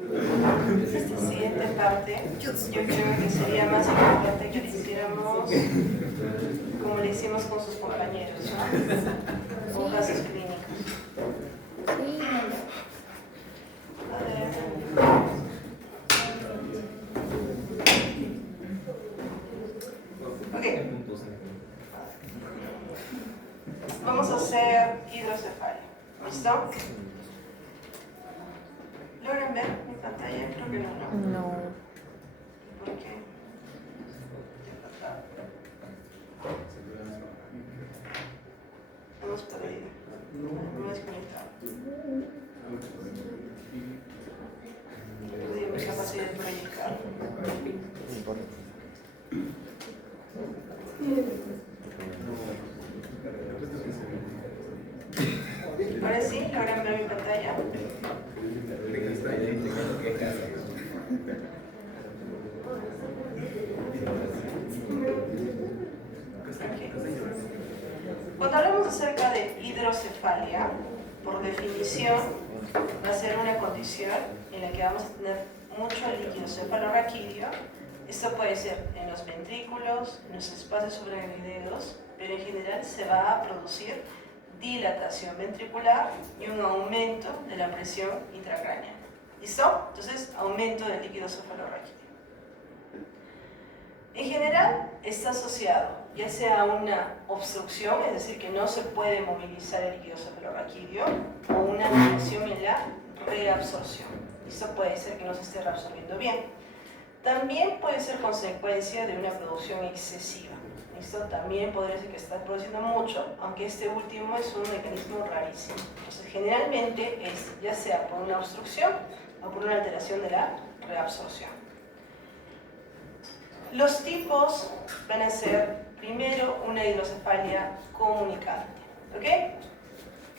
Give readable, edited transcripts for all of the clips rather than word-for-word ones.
Esta siguiente parte, yo creo que sería más importante que lo hiciéramos como lo hicimos con sus compañeros, ¿no? Con casos clínicos. A ver. Ok. Vamos a hacer hidrocefalia. ¿Listo? ¿Logran ver mi pantalla? Creo que no, ¿no? No. ¿Por qué? Hemos perdido. Hemos desconectado. Perdido mi capacidad de proyectar. Ahora sí, logran ver mi pantalla. Cuando hablamos acerca de hidrocefalia, por definición, va a ser una condición en la que vamos a tener mucho líquido cefalorraquídeo. Esto puede ser en los ventrículos, en los espacios supraglenoideos, pero en general se va a producir dilatación ventricular y un aumento de la presión intracraneal. ¿Listo? Entonces, aumento del líquido cefalorraquídeo. En general está asociado ya sea a una obstrucción, es decir, que no se puede movilizar el líquido cefalorraquídeo, o una alteración en la reabsorción. Esto puede ser que no se esté reabsorbiendo bien. También puede ser consecuencia de una producción excesiva. Esto también podría ser que está produciendo mucho, aunque este último es un mecanismo rarísimo. Entonces, generalmente es ya sea por una obstrucción o por una alteración de la reabsorción. Los tipos van a ser, primero, una hidrocefalia comunicante. ¿Ok?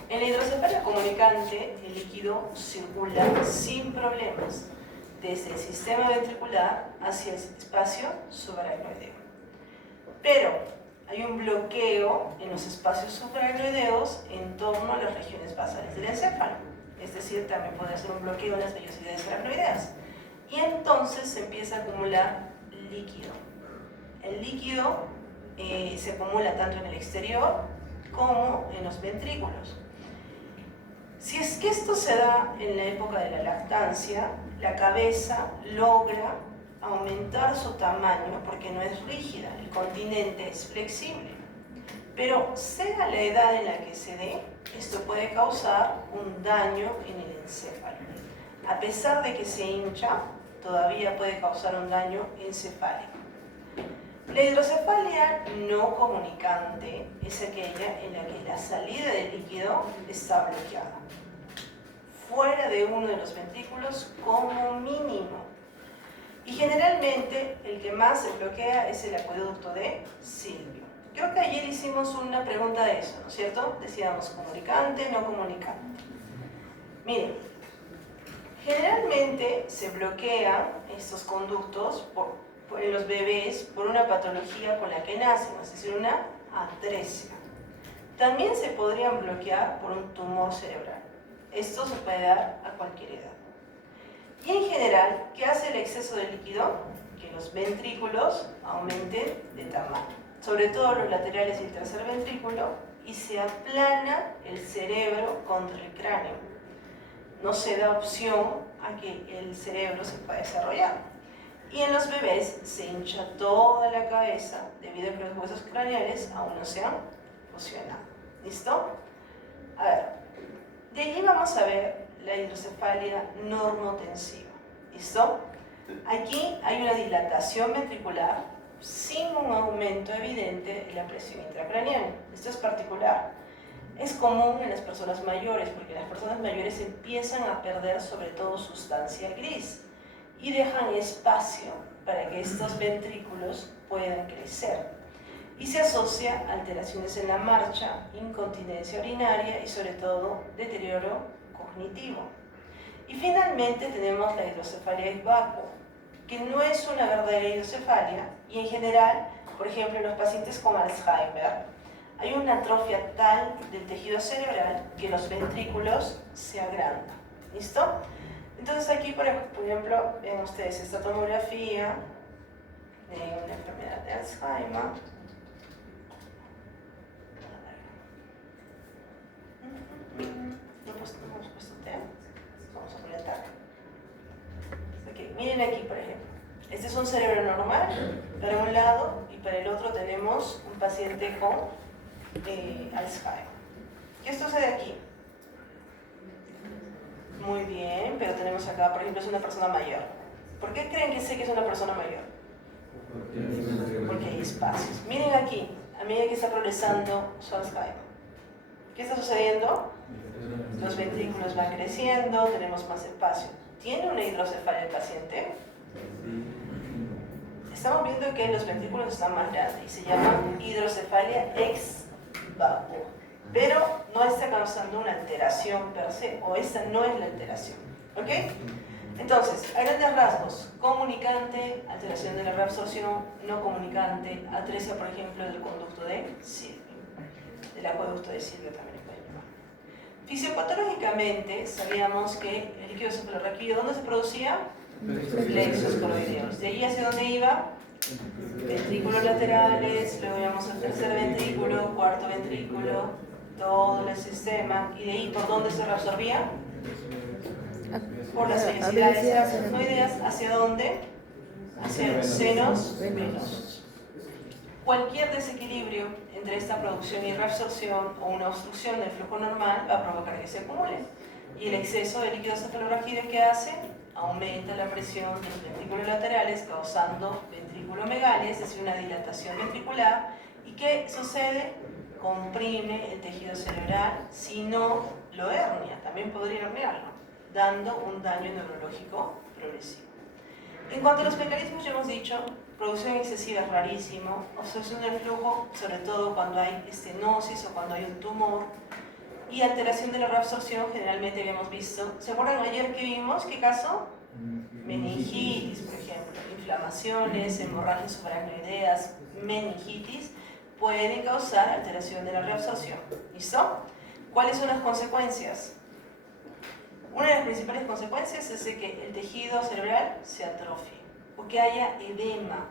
En la hidrocefalia comunicante, el líquido circula sin problemas desde el sistema ventricular hacia el espacio subaracnoideo. Pero hay un bloqueo en los espacios subaracnoideos en torno a las regiones basales del encéfalo. Es decir, también puede ser un bloqueo en las vellosidades aracnoideas. Y entonces se empieza a acumular líquido. El líquido se acumula tanto en el exterior como en los ventrículos. Si es que esto se da en la época de la lactancia, la cabeza logra aumentar su tamaño porque no es rígida, el continente es flexible. Pero sea la edad en la que se dé, esto puede causar un daño en el encéfalo. A pesar de que se hincha, todavía puede causar un daño encefálico. La hidrocefalia no comunicante es aquella en la que la salida del líquido está bloqueada, fuera de uno de los ventrículos como mínimo. Y generalmente el que más se bloquea es el acueducto de Silvio. Creo que ayer hicimos una pregunta de eso, ¿no es cierto? Decíamos comunicante, no comunicante. Miren, generalmente se bloquean estos conductos en los bebés por una patología con la que nacen, es decir, una atresia. También se podrían bloquear por un tumor cerebral. Esto se puede dar a cualquier edad. Y en general, ¿qué hace el exceso de líquido? Que los ventrículos aumenten de tamaño, sobre todo los laterales y el tercer ventrículo, y se aplana el cerebro contra el cráneo. No se da opción a que el cerebro se pueda desarrollar. Y en los bebés se hincha toda la cabeza debido a que los huesos craneales aún no se han fusionado. ¿Listo? A ver, de allí vamos a ver la hidrocefalia normotensiva. ¿Listo? Aquí hay una dilatación ventricular sin un aumento evidente en la presión intracraneal. Esto es particular. Es común en las personas mayores, porque las personas mayores empiezan a perder sobre todo sustancia gris y dejan espacio para que estos ventrículos puedan crecer. Y se asocia a alteraciones en la marcha, incontinencia urinaria y sobre todo deterioro cognitivo. Y finalmente tenemos la hidrocefalia ex vacuo, que no es una verdadera hidrocefalia y en general, por ejemplo, en los pacientes con Alzheimer, hay una atrofia tal del tejido cerebral que los ventrículos se agrandan. ¿Listo? Entonces aquí, por ejemplo, ven ustedes esta tomografía de una enfermedad de Alzheimer. No hemos puesto T. Vamos a poner TAC. Okay. Miren aquí, por ejemplo. Este es un cerebro normal para un lado y para el otro tenemos un paciente con Alzheimer. ¿Qué sucede aquí? Muy bien, pero tenemos acá, por ejemplo, es una persona mayor. ¿Por qué creen que sé que es una persona mayor? Porque hay espacios. Miren aquí, a medida que está progresando su Alzheimer. ¿Qué está sucediendo? Los ventrículos van creciendo, tenemos más espacio. ¿Tiene una hidrocefalia el paciente? Estamos viendo que los ventrículos están más grandes y se llama hidrocefalia ex vapor. Pero no está causando una alteración per se, o esta no es la alteración. ¿Ok? Entonces, a grandes rasgos, comunicante, alteración de la reabsorción, no comunicante, atresia, por ejemplo, del conducto de Silvio, del acueducto de Silvio también lo pueden llamar. Fisiopatológicamente, sabíamos que el líquido cefalorraquídeo, ¿dónde se producía? Plexos coroideos. ¿De ahí hacia dónde iba? Ventrículos laterales, luego íbamos al tercer ventrículo, cuarto ventrículo, todo el sistema, y de ahí por dónde se reabsorbía, por las velocidades aracnoideas, ¿hacia dónde? Hacia los senos venosos. Cualquier desequilibrio entre esta producción y reabsorción o una obstrucción del flujo normal va a provocar que se acumule. Y el exceso de líquido cefalorraquídeo, ¿qué hace? Aumenta la presión de los ventrículos laterales, causando ventriculomegalia, es decir, una dilatación ventricular. ¿Y qué sucede? Comprime el tejido cerebral, si no lo hernia, también podría herniarlo, dando un daño neurológico progresivo. En cuanto a los mecanismos, ya hemos dicho, producción excesiva es rarísimo, obstrucción del flujo, sobre todo cuando hay estenosis o cuando hay un tumor, y alteración de la reabsorción, generalmente habíamos visto. ¿Se acuerdan ayer que vimos? ¿Qué caso? Meningitis, por ejemplo. Inflamaciones, hemorragias subaracnoideas, meningitis, pueden causar alteración de la reabsorción. ¿Listo? ¿Cuáles son las consecuencias? Una de las principales consecuencias es que el tejido cerebral se atrofie o que haya edema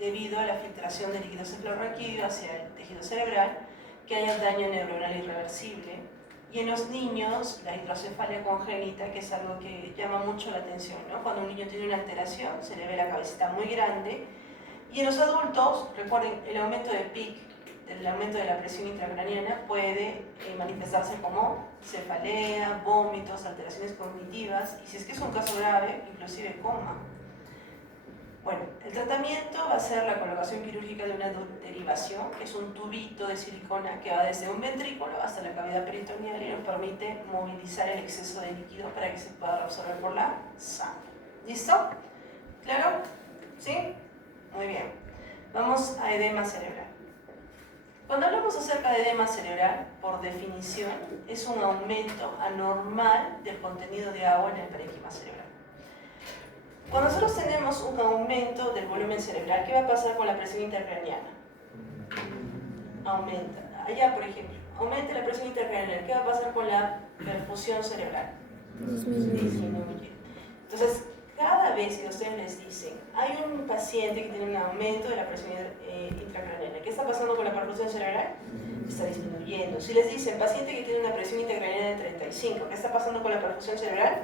debido a la filtración del líquido cefalorraquídeo hacia el tejido cerebral, que haya daño neuronal irreversible. Y en los niños, la hidrocefalia congénita, que es algo que llama mucho la atención, ¿no? Cuando un niño tiene una alteración, se le ve la cabecita muy grande. Y en los adultos, recuerden, el aumento de PIC, el aumento de la presión intracraniana, puede manifestarse como cefalea, vómitos, alteraciones cognitivas, y si es que es un caso grave, inclusive coma. Bueno, el tratamiento va a ser la colocación quirúrgica de una derivación, que es un tubito de silicona que va desde un ventrículo hasta la cavidad peritoneal y nos permite movilizar el exceso de líquido para que se pueda reabsorber por la sangre. ¿Listo? ¿Claro? ¿Sí? Muy bien. Vamos a edema cerebral. Cuando hablamos acerca de edema cerebral, por definición, es un aumento anormal del contenido de agua en el parénquima cerebral. Cuando nosotros tenemos un aumento del volumen cerebral, ¿qué va a pasar con la presión intracraniana? Aumenta. Allá, por ejemplo, aumenta la presión intracraniana, ¿qué va a pasar con la perfusión cerebral? Disminuye. Entonces, cada vez que ustedes les dicen, hay un paciente que tiene un aumento de la presión intracraniana, ¿qué está pasando con la perfusión cerebral? Está disminuyendo. Si les dicen, paciente que tiene una presión intracraniana de 35, ¿qué está pasando con la perfusión cerebral?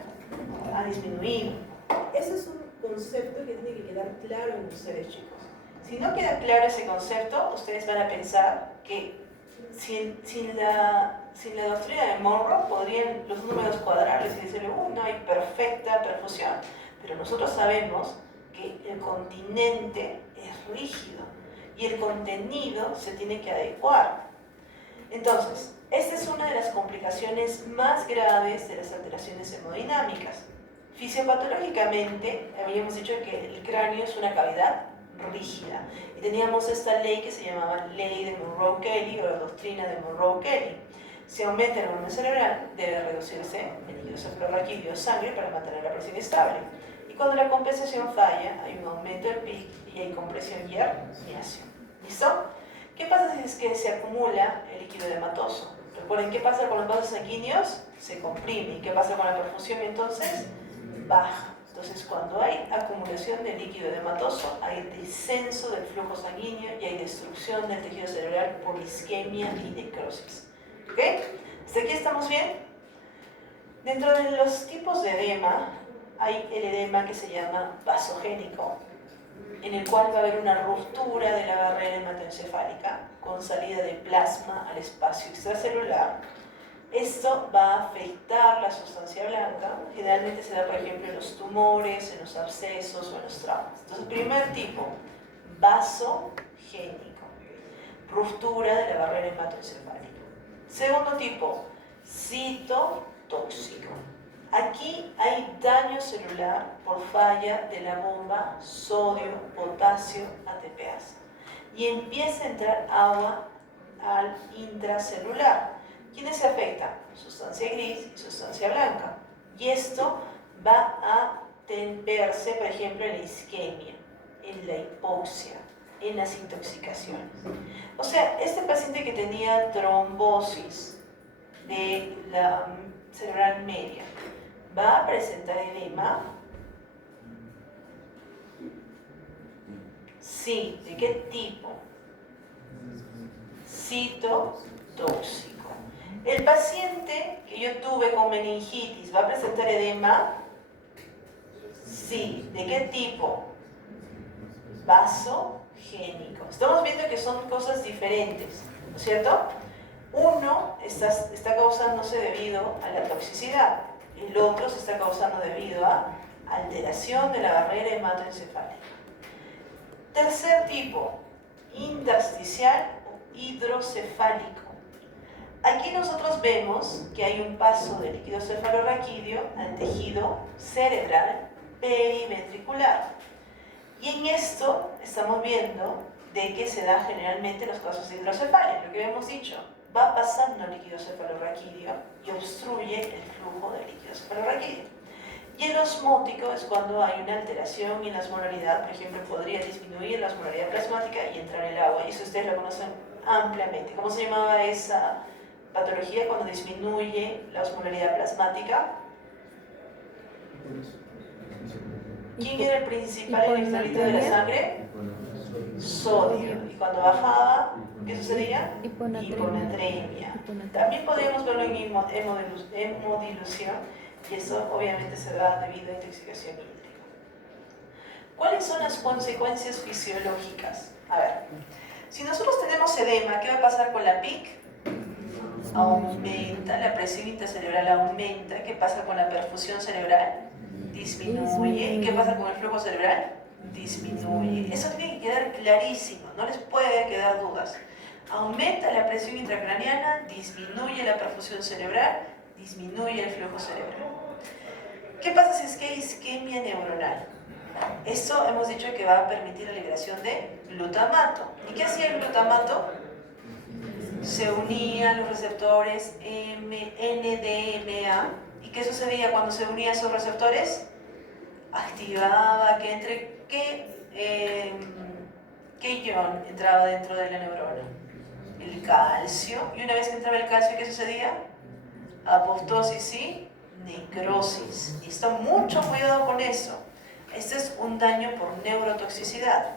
Ha disminuido. Ese es un concepto que tiene que quedar claro en ustedes, chicos. Si no queda claro ese concepto, ustedes van a pensar que sin la doctrina de Monroe podrían los números cuadrarles y decirle, no hay perfecta perfusión. Pero nosotros sabemos que el continente es rígido y el contenido se tiene que adecuar. Entonces, esta es una de las complicaciones más graves de las alteraciones hemodinámicas. Fisiopatológicamente, habíamos dicho que el cráneo es una cavidad rígida y teníamos esta ley que se llamaba ley de Monroe-Kelly o la doctrina de Monroe-Kelly. Si aumenta el volumen cerebral, debe reducirse el líquido cefalorraquídeo o sangre para mantener la presión estable. Y cuando la compensación falla, hay un aumento del PIC y hay compresión y herniación. ¿Listo? ¿Qué pasa si es que se acumula el líquido edematoso? Recuerden, ¿qué pasa con los vasos sanguíneos? Se comprime. ¿Y qué pasa con la perfusión entonces? Baja. Entonces, cuando hay acumulación de líquido edematoso, hay descenso del flujo sanguíneo y hay destrucción del tejido cerebral por isquemia y necrosis. ¿Ok? ¿Hasta aquí estamos bien? Dentro de los tipos de edema, hay el edema que se llama vasogénico, en el cual va a haber una ruptura de la barrera hematoencefálica con salida de plasma al espacio extracelular. Esto va a afectar la sustancia blanca, generalmente se da por ejemplo en los tumores, en los abscesos o en los traumas. Entonces, primer tipo, vasogénico, ruptura de la barrera hematoencefálica. Segundo tipo, citotóxico. Aquí hay daño celular por falla de la bomba sodio-potasio ATPase y empieza a entrar agua al intracelular. ¿Quiénes se afectan? Sustancia gris y sustancia blanca. Y esto va a verse, por ejemplo, en la isquemia, en la hipoxia, en las intoxicaciones. O sea, este paciente que tenía trombosis de la cerebral media, ¿va a presentar edema? Sí. ¿De qué tipo? Citotóxico. El paciente que yo tuve con meningitis, ¿va a presentar edema? Sí. ¿De qué tipo? Vasogénico. Estamos viendo que son cosas diferentes, ¿no es cierto? Uno está causándose debido a la toxicidad, el otro se está causando debido a alteración de la barrera hematoencefálica. Tercer tipo, intersticial o hidrocefálico. Aquí nosotros vemos que hay un paso del líquido cefalorraquídeo al tejido cerebral periventricular. Y en esto estamos viendo de que se da generalmente en los casos de hidrocefalia, lo que habíamos dicho. Va pasando el líquido cefalorraquídeo y obstruye el flujo del líquido cefalorraquídeo. Y el osmótico es cuando hay una alteración en la osmolaridad, por ejemplo, podría disminuir la osmolaridad plasmática y entrar el agua, y eso ustedes lo conocen ampliamente. ¿Cómo se llamaba esa patología cuando disminuye la osmolaridad plasmática? ¿Quién era el principal electrolito de la sangre? Sodio. Y cuando bajaba, ¿qué sucedía? Hiponatremia. También podríamos verlo en hemodilución, y eso obviamente se da debido a intoxicación hídrica. ¿Cuáles son las consecuencias fisiológicas? A ver, si nosotros tenemos edema, ¿qué va a pasar con la PIC? Aumenta, la presión intracerebral aumenta. ¿Qué pasa con la perfusión cerebral? Disminuye. ¿Y qué pasa con el flujo cerebral? Disminuye. Eso tiene que quedar clarísimo, no les puede quedar dudas. Aumenta la presión intracraneana, disminuye la perfusión cerebral, disminuye el flujo cerebral. ¿Qué pasa si es que hay isquemia neuronal? Esto hemos dicho que va a permitir la liberación de glutamato. ¿Y qué hacía el glutamato? Se unía a los receptores NDMA. ¿Y qué sucedía cuando se unía a esos receptores? Activaba que entre ¿qué ion entraba dentro de la neurona? El calcio. Y una vez que entraba el calcio, ¿qué sucedía? Apoptosis y necrosis. Y está mucho cuidado con eso. Este es un daño por neurotoxicidad.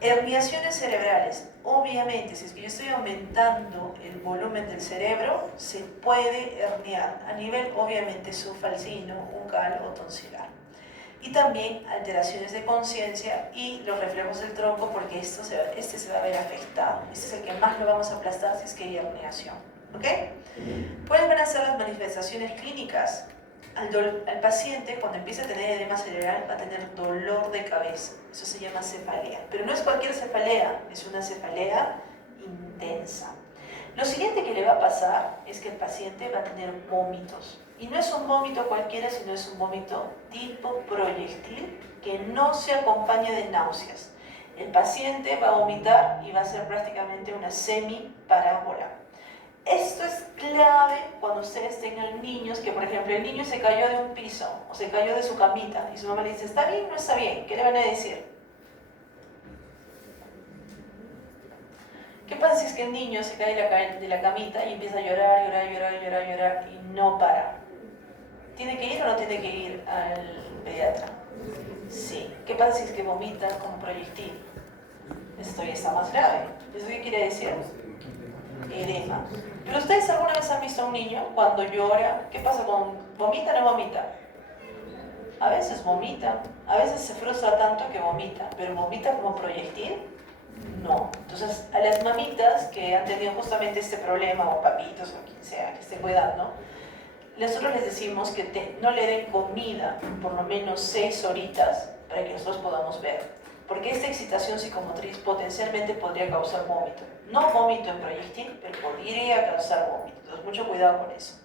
Herniaciones cerebrales. Obviamente, si es que yo estoy aumentando el volumen del cerebro, se puede herniar a nivel, obviamente, subfalcino, uncal o tonsilar. Y también alteraciones de conciencia y los reflejos del tronco, porque este se va a ver afectado. Este es el que más lo vamos a aplastar si es que hay herniación. ¿Ok? ¿Cuáles van a ser las manifestaciones clínicas? Al paciente, cuando empieza a tener edema cerebral, va a tener dolor de cabeza. Eso se llama cefalea. Pero no es cualquier cefalea, es una cefalea intensa. Lo siguiente que le va a pasar es que el paciente va a tener vómitos. Y no es un vómito cualquiera, sino es un vómito tipo proyectil que no se acompaña de náuseas. El paciente va a vomitar y va a ser prácticamente una semiparábola. Esto es clave cuando ustedes tengan niños que, por ejemplo, el niño se cayó de un piso o se cayó de su camita y su mamá le dice, ¿está bien o no está bien? ¿Qué le van a decir? ¿Qué pasa si es que el niño se cae de la camita y empieza a llorar, llorar, llorar, llorar, llorar y no para? ¿Tiene que ir o no tiene que ir al pediatra? Sí. ¿Qué pasa si es que vomita como proyectil? Esto ya está más grave. ¿Eso qué quiere decir? Edema. ¿Pero ustedes alguna vez han visto a un niño cuando llora? ¿Qué pasa con vomita o no vomita? A veces vomita, a veces se frustra tanto que vomita, pero vomita como proyectil, no. Entonces, a las mamitas que han tenido justamente este problema, o papitos, o quien sea que esté cuidando, nosotros les decimos que no le den comida por lo menos 6 horitas para que nosotros podamos ver. Porque esta excitación psicomotriz potencialmente podría causar vómito. No vómito en proyectil, pero podría causar vómito. Entonces, mucho cuidado con eso.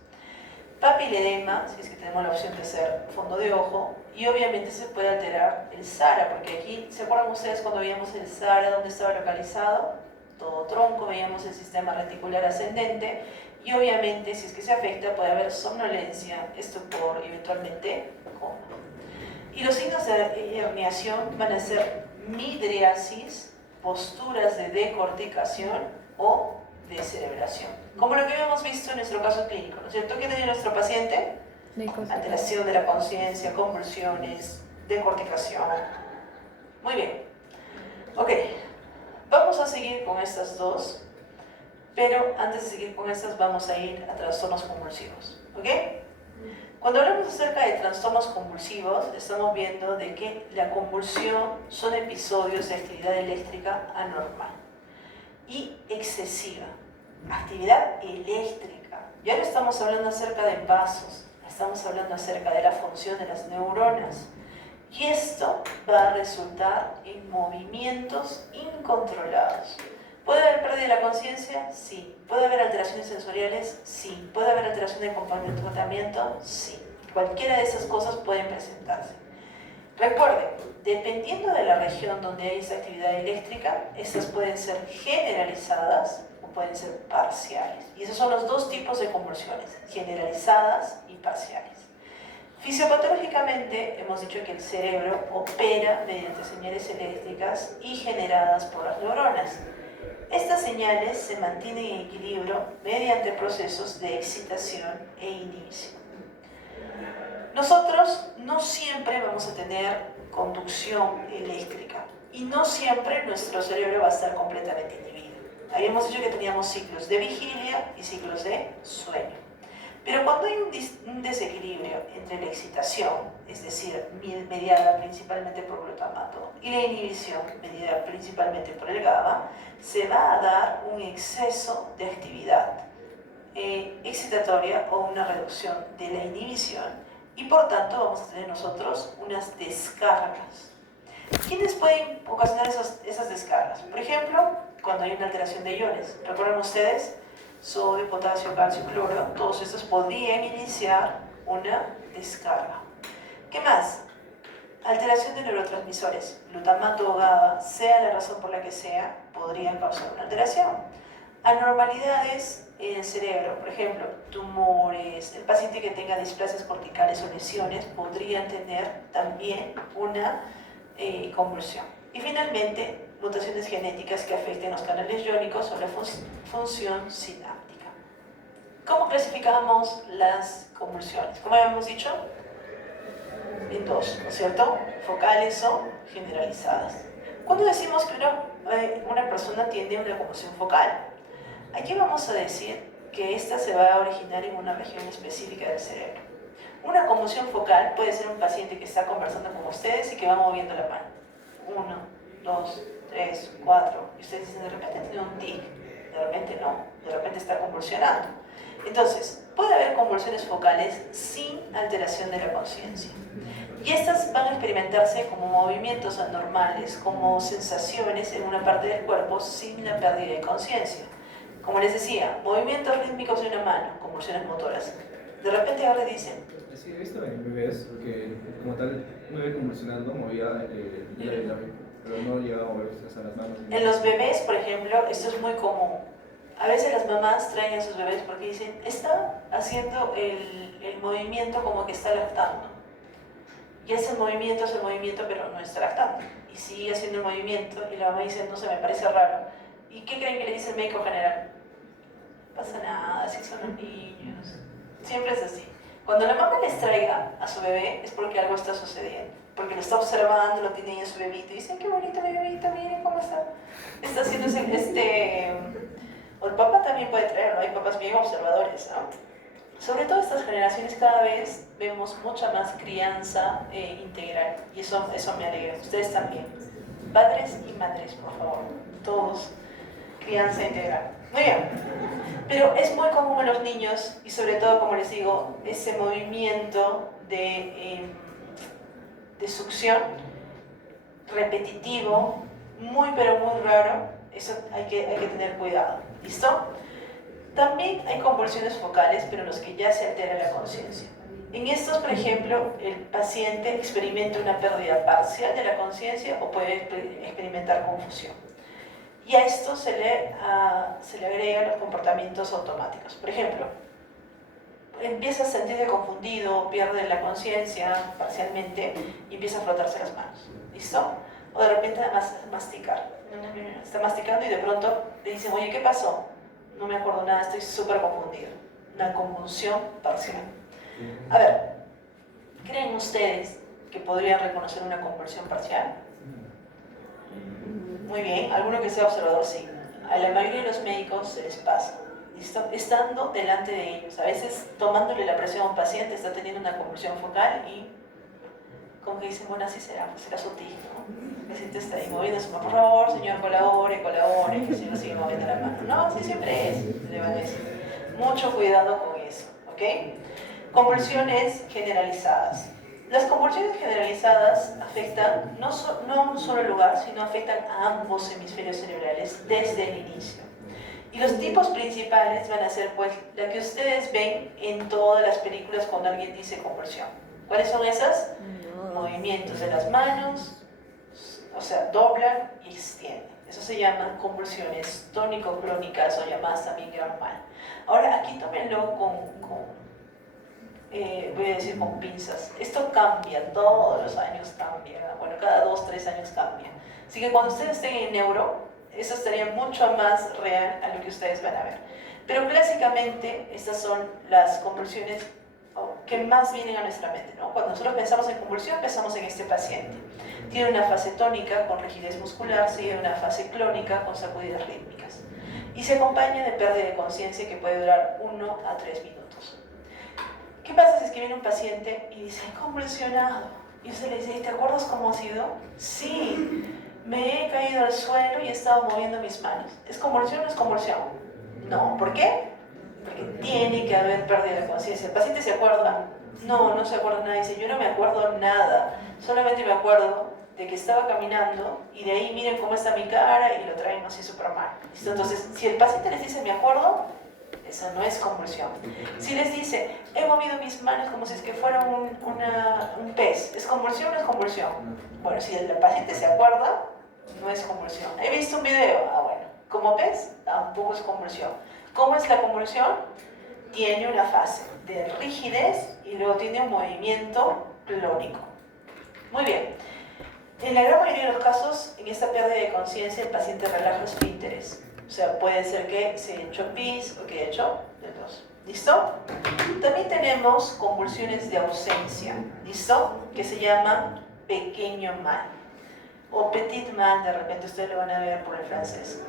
Papiledema, si es que tenemos la opción de hacer fondo de ojo, y obviamente se puede alterar el SARA, porque aquí, ¿se acuerdan ustedes cuando veíamos el SARA, dónde estaba localizado? Todo tronco, veíamos el sistema reticular ascendente, y obviamente si es que se afecta puede haber somnolencia, estupor y eventualmente coma. Y los signos de herniación van a ser midriasis, posturas de decorticación o descerebración. Como lo que habíamos visto en nuestro caso clínico, ¿no es cierto? ¿Qué tenía nuestro paciente? Alteración de la conciencia, convulsiones, decorticación. Muy bien. Ok, vamos a seguir con estas dos, pero antes de seguir con estas vamos a ir a trastornos convulsivos. ¿Ok? Cuando hablamos acerca de trastornos convulsivos, estamos viendo de que la convulsión son episodios de actividad eléctrica anormal y excesiva. Actividad eléctrica. Ya no estamos hablando acerca de vasos, estamos hablando acerca de la función de las neuronas. Y esto va a resultar en movimientos incontrolados. ¿Puede haber pérdida de la conciencia? Sí. ¿Puede haber alteraciones sensoriales? Sí. ¿Puede haber alteración del comportamiento? Sí. Cualquiera de esas cosas pueden presentarse. Recuerden, dependiendo de la región donde hay esa actividad eléctrica, estas pueden ser generalizadas o pueden ser parciales. Y esos son los dos tipos de convulsiones, generalizadas y parciales. Fisiopatológicamente hemos dicho que el cerebro opera mediante señales eléctricas y generadas por las neuronas. Estas señales se mantienen en equilibrio mediante procesos de excitación e inhibición. Nosotros no siempre vamos a tener conducción eléctrica y no siempre nuestro cerebro va a estar completamente inhibido. Habíamos dicho que teníamos ciclos de vigilia y ciclos de sueño. Pero cuando hay un desequilibrio entre la excitación, es decir, mediada principalmente por glutamato, y la inhibición, mediada principalmente por el GABA, se va a dar un exceso de actividad excitatoria o una reducción de la inhibición, y por tanto vamos a tener nosotros unas descargas. ¿Quiénes pueden ocasionar esas descargas? Por ejemplo, cuando hay una alteración de iones. ¿Recuerdan ustedes? Sodio, potasio, calcio, cloro, todos estos podrían iniciar una descarga. ¿Qué más? Alteración de neurotransmisores, glutamato o GABA, sea la razón por la que sea, podrían causar una alteración. Anormalidades en el cerebro, por ejemplo, tumores, el paciente que tenga displasias corticales o lesiones podrían tener también una convulsión. Y finalmente, mutaciones genéticas que afecten los canales iónicos o la función sináptica. ¿Cómo clasificamos las convulsiones? Como habíamos dicho, en dos, ¿no es cierto? Focales o generalizadas. ¿Cuándo decimos que una persona tiene una convulsión focal? Aquí vamos a decir que esta se va a originar en una región específica del cerebro. Una convulsión focal puede ser un paciente que está conversando con ustedes y que va moviendo la mano. 1, 2, 3, 4. Y ustedes dicen, de repente tiene un tic. De repente no. De repente está convulsionando. Entonces, puede haber convulsiones focales sin alteración de la conciencia. Y estas van a experimentarse como movimientos anormales, como sensaciones en una parte del cuerpo sin la pérdida de conciencia. Como les decía, movimientos rítmicos de una mano, convulsiones motoras. De repente ahora dicen... Sí, he visto en bebés, porque como tal, un bebé convulsionando movía el labio, pero no llegaba a mover las manos. En los bebés, por ejemplo, esto es muy común. A veces las mamás traen a sus bebés porque dicen, está haciendo el movimiento como que está lactando. Y ese movimiento es el movimiento, pero no está lactando. Y sigue haciendo el movimiento y la mamá dice, no sé, me parece raro. ¿Y qué creen que le dice el médico general? No pasa nada, así son los niños. Siempre es así. Cuando la mamá les traiga a su bebé es porque algo está sucediendo. Porque lo está observando, lo tiene ahí en su bebito y dicen, qué bonito mi bebito, miren cómo está. Está haciendo O el papá también puede traerlo, hay papás bien observadores, ¿no? Sobre todo estas generaciones cada vez vemos mucha más crianza integral y eso me alegra. Ustedes también. Padres y madres, por favor. Todos. Crianza integral. Muy bien. Pero es muy común en los niños y sobre todo, como les digo, ese movimiento de succión repetitivo, pero muy raro. Eso hay que tener cuidado. ¿Listo? También hay convulsiones focales, pero en los que ya se altera la conciencia. En estos, por ejemplo, el paciente experimenta una pérdida parcial de la conciencia o puede experimentar confusión. Y a esto se le agregan los comportamientos automáticos. Por ejemplo, empieza a sentirse confundido, pierde la conciencia parcialmente y empieza a frotarse las manos. ¿Listo? O de repente además masticar. Está masticando y de pronto le dicen, oye, ¿qué pasó? No me acuerdo nada, estoy súper confundido. Una convulsión parcial. A ver, ¿creen ustedes que podrían reconocer una convulsión parcial? Muy bien, alguno que sea observador sí. A la mayoría de los médicos se les pasa. ¿Listo? Estando delante de ellos, a veces tomándole la presión a un paciente, está teniendo una convulsión focal y como que dicen, bueno, así será, pues será sutil, ¿no? El paciente está ahí moviéndose, por favor, señor, colabore, que si no sigue moviendo la mano. No, así siempre es, le van a decir. Mucho cuidado con eso, ¿ok? Convulsiones generalizadas. Las convulsiones generalizadas afectan no a un solo lugar, sino afectan a ambos hemisferios cerebrales desde el inicio. Y los tipos principales van a ser, pues, la que ustedes ven en todas las películas cuando alguien dice convulsión. ¿Cuáles son esas? Movimientos de las manos, o sea, doblan y extienden. Eso se llaman convulsiones tónico-clónicas o llamadas también Gran mal. Ahora, aquí tómenlo voy a decir con pinzas. Esto cambia, todos los años cambia. Bueno, cada 2, 3 años cambia. Así que cuando ustedes estén en neuro, eso estaría mucho más real a lo que ustedes van a ver. Pero clásicamente, estas son las convulsiones que más vienen a nuestra mente, ¿no? Cuando nosotros pensamos en convulsión, pensamos en este paciente. Tiene una fase tónica con rigidez muscular, sigue una fase clónica con sacudidas rítmicas. Y se acompaña de pérdida de conciencia que puede durar 1 a 3 minutos. ¿Qué pasa si es que viene un paciente y dice, he convulsionado? Y usted le dice, ¿te acuerdas cómo ha sido? Sí, me he caído al suelo y he estado moviendo mis manos. ¿Es convulsión o no es convulsión? No, ¿por qué? Porque tiene que haber pérdida de conciencia. ¿El paciente se acuerda? No, no se acuerda nada. Dice, yo no me acuerdo nada. Solamente me acuerdo de que estaba caminando y de ahí miren cómo está mi cara y lo traen así súper mal. ¿Listo? Entonces, si el paciente les dice, me acuerdo, esa no es convulsión. Si les dice, he movido mis manos como si es que fuera un pez, ¿es convulsión o no es convulsión? Bueno, si el paciente se acuerda, no es convulsión. He visto un video, bueno, como pez, tampoco es convulsión. ¿Cómo es la convulsión? Tiene una fase de rigidez y luego tiene un movimiento clónico. Muy bien. En la gran mayoría de los casos, en esta pérdida de conciencia, el paciente relaja los esfínteres. O sea, puede ser que se haya hecho pis o que haya hecho de dos. ¿Listo? También tenemos convulsiones de ausencia. ¿Listo? Que se llaman pequeño mal. O petit mal, de repente ustedes lo van a ver por el francés.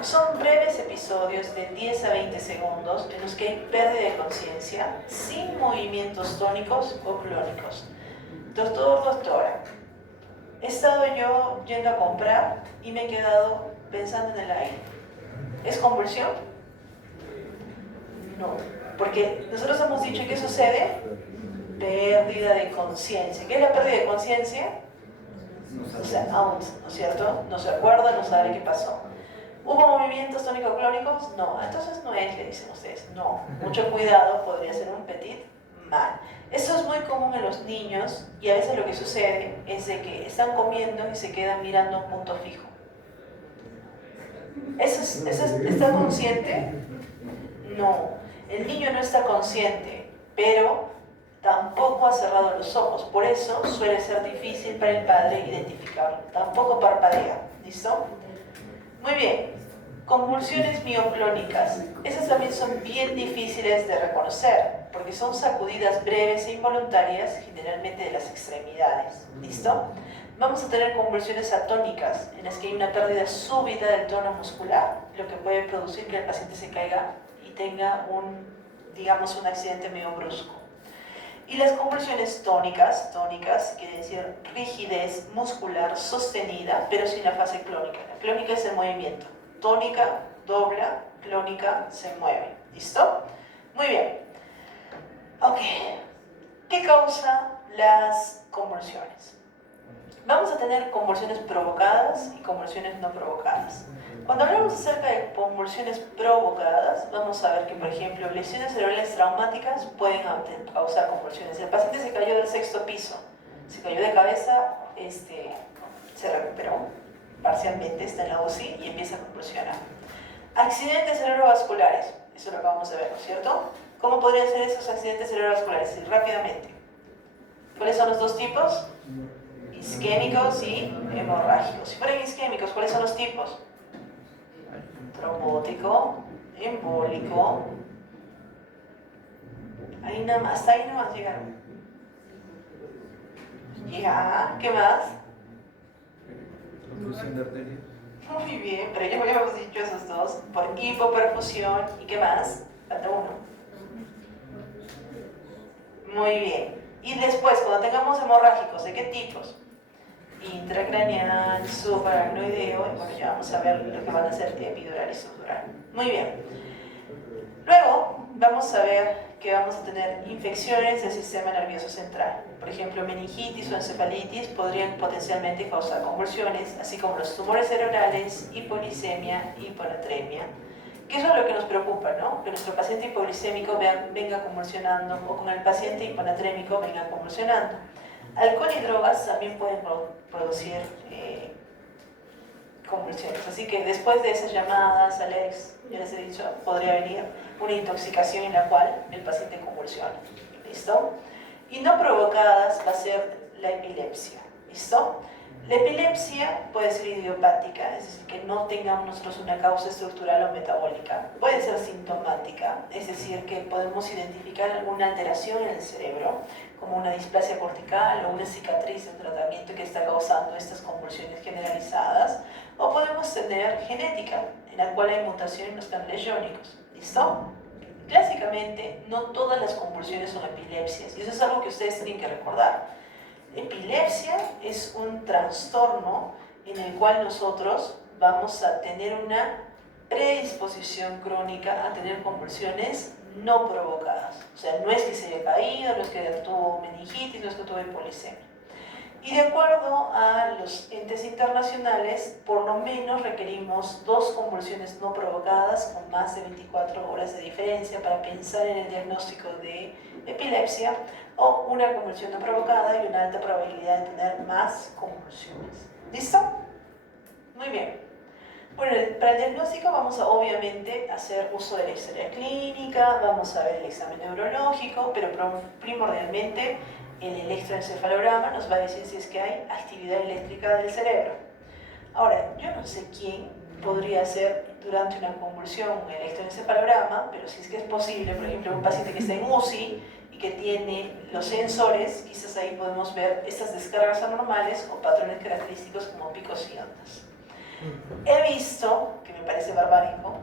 Son breves episodios de 10 a 20 segundos en los que hay pérdida de conciencia sin movimientos tónicos o clónicos. Doctora, he estado yo yendo a comprar y me he quedado pensando en el aire. ¿Es convulsión? No, porque nosotros hemos dicho ¿qué sucede? Pérdida de conciencia. ¿Qué es la pérdida de conciencia? O sea, out, ¿no es cierto? No se acuerda, no sabe qué pasó. ¿Hubo movimientos tónico-clónicos? No, entonces no es, le dicen ustedes. No, mucho cuidado, podría ser un petit mal. Eso es muy común en los niños y a veces lo que sucede es de que están comiendo y se quedan mirando a un punto fijo. ¿Está consciente? No, el niño no está consciente, pero tampoco ha cerrado los ojos. Por eso suele ser difícil para el padre identificarlo. Tampoco parpadea. ¿Listo? Muy bien. Convulsiones mioclónicas. Esas también son bien difíciles de reconocer, porque son sacudidas breves e involuntarias, generalmente de las extremidades. ¿Listo? Vamos a tener convulsiones atónicas, en las que hay una pérdida súbita del tono muscular, lo que puede producir que el paciente se caiga y tenga digamos, un accidente medio brusco. Y las convulsiones tónicas quiere decir rigidez muscular sostenida, pero sin la fase clónica. La clónica es el movimiento. Tónica, dobla, clónica, se mueve. ¿Listo? Muy bien. Ok. ¿Qué causa las convulsiones? Vamos a tener convulsiones provocadas y convulsiones no provocadas. Cuando hablamos acerca de convulsiones provocadas, vamos a ver que, por ejemplo, lesiones cerebrales traumáticas pueden causar convulsiones. El paciente se cayó del 6º piso, se cayó de cabeza, se recuperó parcialmente, está en la UCI y empieza a convulsionar. Accidentes cerebrovasculares, eso lo acabamos de ver, ¿no es cierto? ¿Cómo podrían ser esos accidentes cerebrovasculares? Sí, rápidamente. ¿Cuáles son los dos tipos? Isquémicos y hemorrágicos. Si fueran isquémicos, ¿cuáles son los tipos? Trombótico, embólico. Ahí nada más, hasta ahí nada más llegaron. Ya, ¿qué más? Oclusión de arteria. Muy bien, pero ya habíamos dicho esos dos. Por hipoperfusión, ¿y qué más? Falta uno. Muy bien. Y después, cuando tengamos hemorrágicos, ¿de qué tipos? Intracraneal, subaracnoideo, y bueno, ya vamos a ver lo que van a ser epidural y subdural. Muy bien. Luego, vamos a ver que vamos a tener infecciones del sistema nervioso central. Por ejemplo, meningitis o encefalitis podrían potencialmente causar convulsiones, así como los tumores cerebrales, hipoglicemia, hiponatremia. Que eso es lo que nos preocupa, ¿no? Que nuestro paciente hipoglicémico venga convulsionando o con el paciente hiponatrémico venga convulsionando. Alcohol y drogas también pueden producir convulsiones. Así que después de esas llamadas, Alex, ya les he dicho, podría venir una intoxicación en la cual el paciente convulsiona. ¿Listo? Y no provocadas va a ser la epilepsia. ¿Listo? La epilepsia puede ser idiopática, es decir, que no tengamos nosotros una causa estructural o metabólica. Puede ser sintomática, es decir, que podemos identificar alguna alteración en el cerebro, como una displasia cortical o una cicatriz de un tratamiento que está causando estas convulsiones generalizadas, o podemos tener genética, en la cual hay mutación en los canales iónicos. ¿Listo? Clásicamente, no todas las convulsiones son epilepsias, y eso es algo que ustedes tienen que recordar. Epilepsia es un trastorno en el cual nosotros vamos a tener una predisposición crónica a tener convulsiones no provocadas. O sea, no es que se haya caído, no es que tuvo meningitis, no es que tuvo hipoglicemia. Y de acuerdo a los entes internacionales, por lo menos requerimos 2 convulsiones no provocadas con más de 24 horas de diferencia para pensar en el diagnóstico de epilepsia, o una convulsión no provocada y una alta probabilidad de tener más convulsiones. ¿Listo? Muy bien. Bueno, para el diagnóstico vamos a obviamente hacer uso de la historia clínica, vamos a ver el examen neurológico, pero primordialmente el electroencefalograma nos va a decir si es que hay actividad eléctrica del cerebro. Ahora, yo no sé quién podría hacer durante una convulsión un electroencefalograma, pero si es que es posible, por ejemplo, un paciente que está en UCI y que tiene los sensores, quizás ahí podemos ver estas descargas anormales o patrones característicos como picos y ondas. He visto, que me parece barbárico,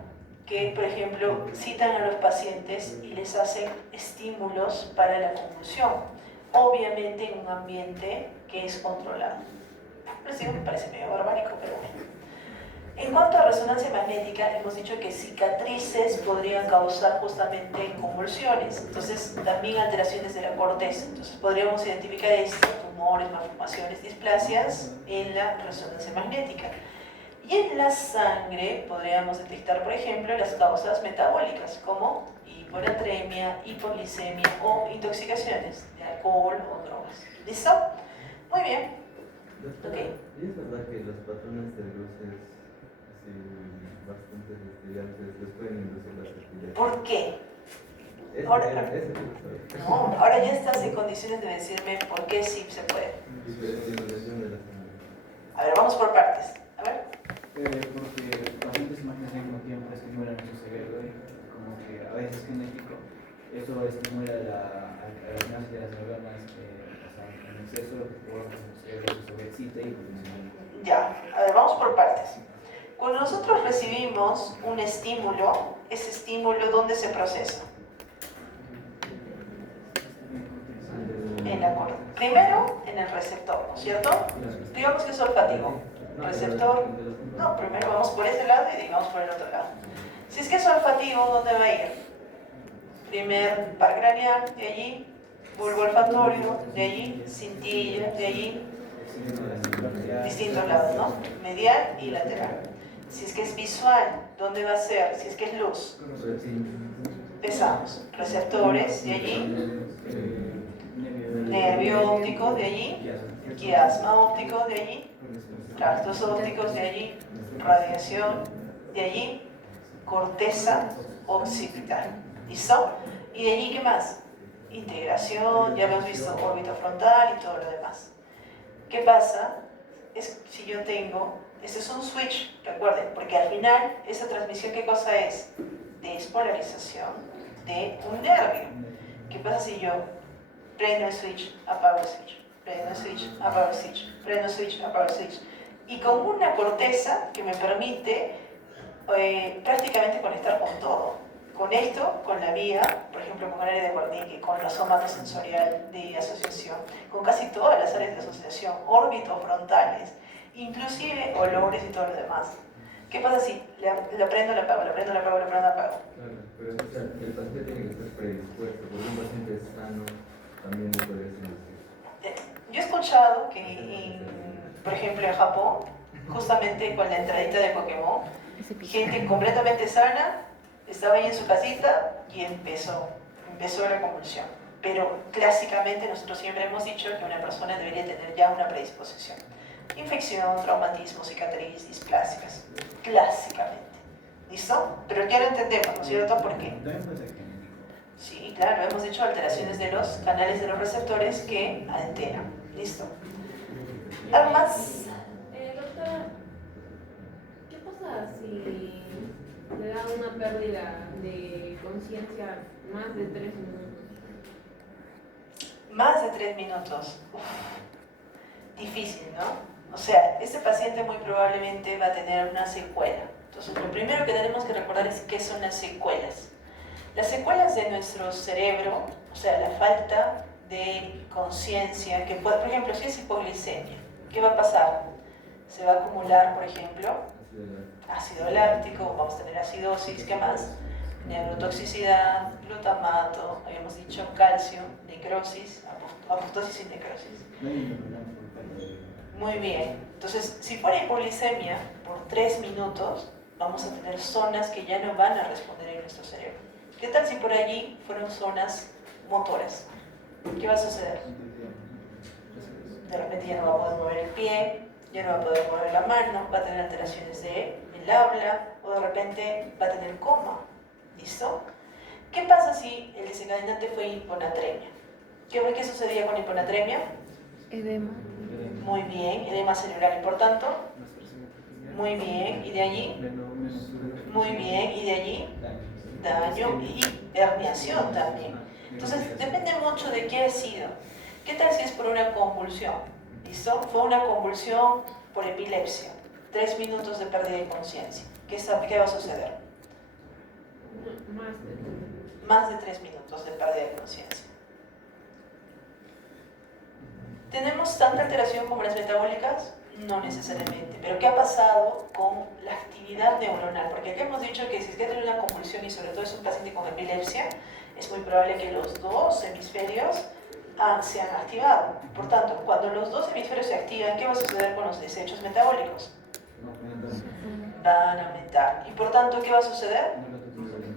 que, por ejemplo, citan a los pacientes y les hacen estímulos para la convulsión, obviamente en un ambiente que es controlado. Les digo, me parece medio barbárico, pero bueno. En cuanto a resonancia magnética, hemos dicho que cicatrices podrían causar justamente convulsiones, entonces también alteraciones de la corteza. Entonces podríamos identificar esto, tumores, malformaciones, displasias en la resonancia magnética. Y en la sangre podríamos detectar, por ejemplo, las causas metabólicas como hiponatremia, hipoglicemia o intoxicaciones de alcohol o drogas. ¿Listo? Muy bien. Okay. ¿Y es verdad que los patrones de luces bastante estudiantes les pueden inducir la fertilidad? ¿Por qué? Ahora, no, ahora ya estás en condiciones de decirme por qué sí se puede. A ver, vamos por partes. A ver. Porque los pacientes, imagínense, excite y funcione. Ya, a ver, vamos por partes. Cuando nosotros recibimos un estímulo, ese estímulo, ¿dónde se procesa? Primero en el receptor, ¿no es cierto? Digamos que es olfativo. Receptor, no, primero vamos por ese lado y digamos por el otro lado. Si es que es olfativo, ¿dónde va a ir? Primer par craneal, de allí, bulbo olfatorio, de allí, cintilla, de allí, distintos lados, ¿no? Medial y lateral. Si es que es visual, ¿dónde va a ser? Si es que es luz, empezamos. Receptores, de allí, nervio óptico, de allí, quiasma óptico, de allí, tractos ópticos, de allí, radiación, de allí, corteza occipital. ¿Listo? Y de allí, ¿qué más? Integración, ya hemos visto órbita frontal y todo lo demás. ¿Qué pasa? Si yo tengo, este es un switch, recuerden, porque al final esa transmisión, ¿qué cosa es? Despolarización de un nervio. ¿Qué pasa si yo prendo el switch, apago el switch, prendo el switch, apago el switch, prendo el switch, apago el switch? Y con una corteza que me permite prácticamente conectar con todo. Conecto con la vía, por ejemplo, con el área de Wernicke, con la somatosensorial de asociación, con casi todas las áreas de asociación, órbitos frontales, inclusive olores y todo lo demás. ¿Qué pasa si la prendo, la apago, la prendo, la apago, la prendo, la apago? Claro, pero entonces el paciente tiene que estar predispuesto, porque un paciente sano también le puede ser. Yo he escuchado que, por ejemplo, en Japón, justamente con la entradita de Pokémon, gente completamente sana estaba ahí en su casita y empezó la convulsión. Pero clásicamente nosotros siempre hemos dicho que una persona debería tener ya una predisposición. Infección, traumatismo, cicatriz, displásicas. Clásicamente. ¿Listo? Pero ya lo entendemos, ¿no es cierto? ¿Por qué? Sí, claro, hemos dicho alteraciones de los canales de los receptores que alteran. ¿Listo? ¿Algo más? Doctora, ¿qué pasa si le da una pérdida de conciencia más de 3 minutos? Más de 3 minutos. Uf, difícil, ¿no? O sea, este paciente muy probablemente va a tener una secuela. Entonces, lo primero que tenemos que recordar es qué son las secuelas. Las secuelas de nuestro cerebro, o sea, la falta de conciencia, que puede, por ejemplo, si es hipoglicemia, ¿qué va a pasar? Se va a acumular, por ejemplo, ácido láctico, vamos a tener acidosis, ¿qué más? Neurotoxicidad, glutamato, habíamos dicho calcio, necrosis, apoptosis y necrosis. Muy bien, entonces si fuera hipoglicemia por 3 minutos, vamos a tener zonas que ya no van a responder en nuestro cerebro. ¿Qué tal si por allí fueron zonas motoras? ¿Qué va a suceder? De repente ya no va a poder mover el pie, ya no va a poder mover la mano, va a tener alteraciones del habla o de repente va a tener coma. ¿Listo? ¿Qué pasa si el desencadenante fue hiponatremia? ¿Qué sucedía con hiponatremia? Edema. Muy bien, edema cerebral y por tanto, muy bien, y de allí, muy bien, y de allí, daño y herniación también. Entonces, depende mucho de qué ha sido. ¿Qué tal si es por una convulsión? ¿Listo? Fue una convulsión por epilepsia. 3 minutos de pérdida de conciencia. ¿Qué va a suceder? Más de 3 minutos de pérdida de conciencia. ¿Tenemos tanta alteración como las metabólicas? No necesariamente. Pero ¿qué ha pasado con la actividad neuronal? Porque aquí hemos dicho que si es que tiene una convulsión y sobre todo es un paciente con epilepsia, es muy probable que los dos hemisferios se han activado. Por tanto, cuando los dos hemisferios se activan, ¿qué va a suceder con los desechos metabólicos? Van a aumentar. Y por tanto, ¿qué va a suceder?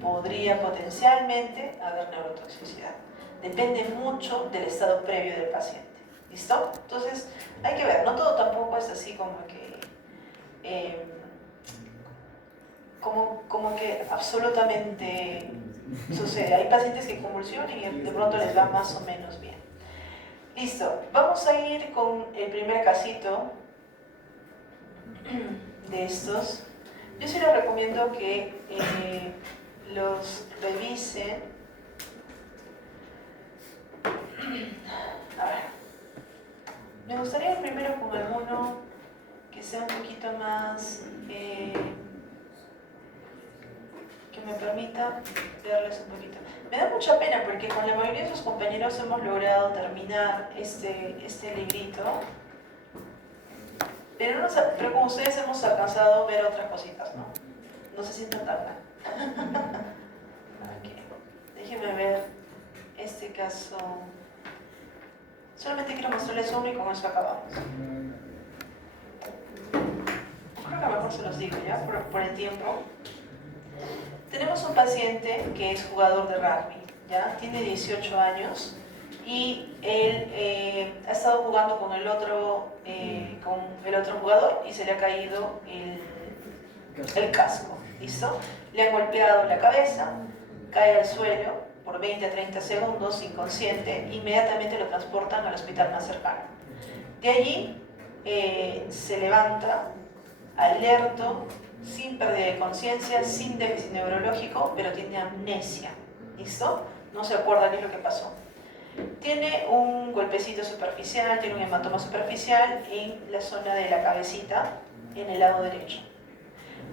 Podría potencialmente haber neurotoxicidad. Depende mucho del estado previo del paciente. ¿Listo? Entonces, hay que ver, no todo tampoco es así como que absolutamente sucede. Hay pacientes que convulsionan y de pronto les va más o menos bien. Listo, vamos a ir con el primer casito de estos. Yo sí les recomiendo que los revisen. A ver. Me gustaría primero con alguno sea un poquito más, que me permita verles un poquito. Me da mucha pena porque con la mayoría de sus compañeros hemos logrado terminar este librito, pero con ustedes hemos alcanzado a ver otras cositas, ¿no? No se sientan tan mal. Okay. Déjenme ver este caso. Solamente quiero mostrarles uno y con eso acabamos. Creo que a lo mejor se los digo ya, por el tiempo. Tenemos un paciente que es jugador de rugby, ¿ya? Tiene 18 años y él ha estado jugando con el otro jugador y se le ha caído el casco, ¿listo? Le han golpeado la cabeza, cae al suelo por 20 a 30 segundos inconsciente, inmediatamente lo transportan al hospital más cercano. De allí se levanta alerto, sin pérdida de conciencia, sin déficit neurológico, pero tiene amnesia, ¿listo? No se acuerda qué es lo que pasó. Tiene un golpecito superficial, tiene un hematoma superficial en la zona de la cabecita, en el lado derecho.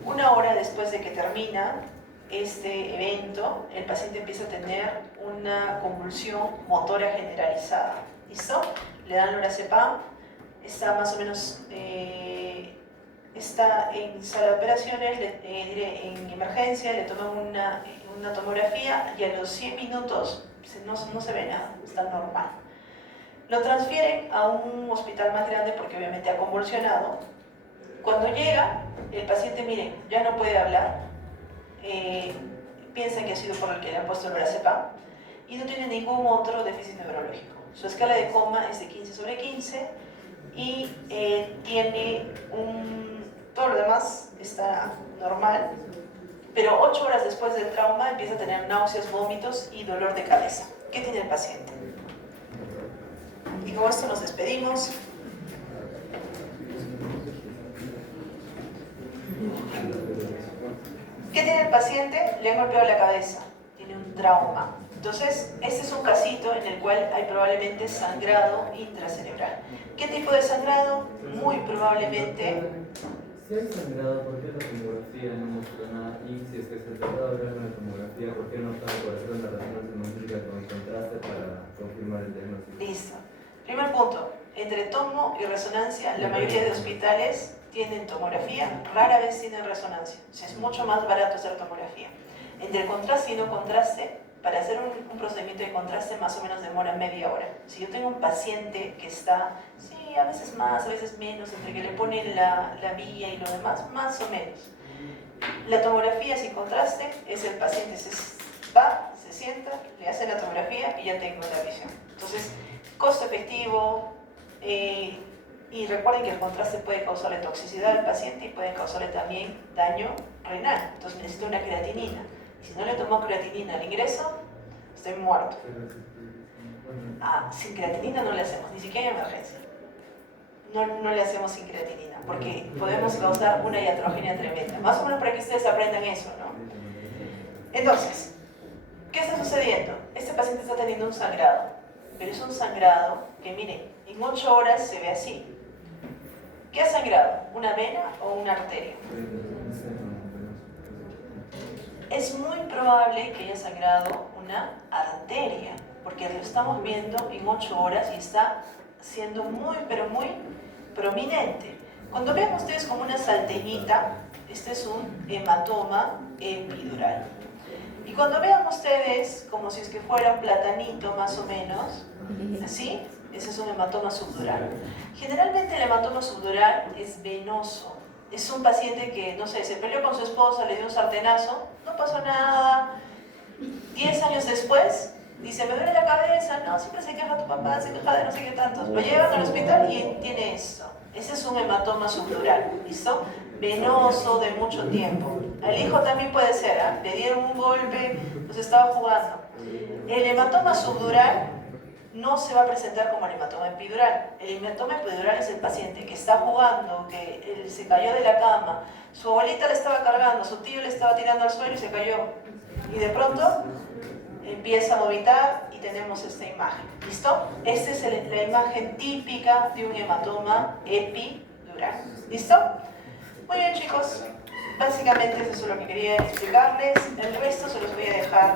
Una hora después de que termina este evento, el paciente empieza a tener una convulsión motora generalizada, ¿listo? Le dan lorazepam, está más o menos... está en sala de operaciones, en emergencia, le toman una tomografía y a los 100 minutos no se ve nada, está normal. Lo transfieren a un hospital más grande porque obviamente ha convulsionado. Cuando llega, el paciente, miren, ya no puede hablar, piensan que ha sido por el que le han puesto el lorazepam y no tiene ningún otro déficit neurológico. Su escala de coma es de 15/15 y tiene todo lo demás está normal, pero 8 horas después del trauma empieza a tener náuseas, vómitos y dolor de cabeza. ¿Qué tiene el paciente? Y con esto nos despedimos. ¿Qué tiene el paciente? Le han golpeado la cabeza, tiene un trauma. Entonces, este es un casito en el cual hay probablemente sangrado intracerebral. ¿Qué tipo de sangrado? Muy probablemente... Si hay sangrado, ¿por qué la tomografía no mostró nada? Y si es que se trataba de ver una tomografía, ¿por qué no estaba por hacer una resonancia magnética con contraste para confirmar el diagnóstico? Listo. Primer punto. Entre tomo y resonancia, la mayoría de hospitales tienen tomografía, rara vez tienen resonancia. O sea, es mucho más barato hacer tomografía. Entre el contraste y no contraste, para hacer un procedimiento de contraste más o menos demora media hora. Si yo tengo un paciente que está, sí, a veces más, a veces menos, entre que le ponen la vía y lo demás, más o menos. La tomografía sin contraste es el paciente va, se sienta, le hacen la tomografía y ya tengo la visión. Entonces, costo efectivo, y recuerden que el contraste puede causarle toxicidad al paciente y puede causarle también daño renal. Entonces necesito una creatinina. Si no le tomo creatinina al ingreso, estoy muerto. Sin creatinina no le hacemos, ni siquiera en emergencia. No le hacemos sin creatinina, porque podemos causar una iatrogenia tremenda. Más o menos para que ustedes aprendan eso, ¿no? Entonces, ¿qué está sucediendo? Este paciente está teniendo un sangrado, pero es un sangrado que, miren, en 8 horas se ve así. ¿Qué ha sangrado? ¿Una vena o una arteria? Es muy probable que haya sangrado una arteria, porque lo estamos viendo en 8 horas y está siendo muy, pero muy prominente. Cuando vean ustedes como una salteñita, este es un hematoma epidural. Y cuando vean ustedes como si es que fuera un platanito más o menos, así, ese es un hematoma subdural. Generalmente el hematoma subdural es venoso. Es un paciente que, no sé, se peleó con su esposa, le dio un sartenazo, no pasó nada. 10 años después, dice, me duele la cabeza, no, siempre se queja tu papá, se queja de no sé qué tantos. Lo llevan al hospital y tiene esto. Ese es un hematoma subdural, ¿listo? Venoso de mucho tiempo. El hijo también puede ser, ¿eh? Le dieron un golpe, pues estaba jugando. El hematoma subdural no se va a presentar como el hematoma epidural. El hematoma epidural es el paciente que está jugando, que él se cayó de la cama, su abuelita le estaba cargando, su tío le estaba tirando al suelo y se cayó. Y de pronto empieza a vomitar y tenemos esta imagen. ¿Listo? Esta es la imagen típica de un hematoma epidural. epidural. ¿Listo? Muy bien, chicos. Básicamente eso es lo que quería explicarles. El resto se los voy a dejar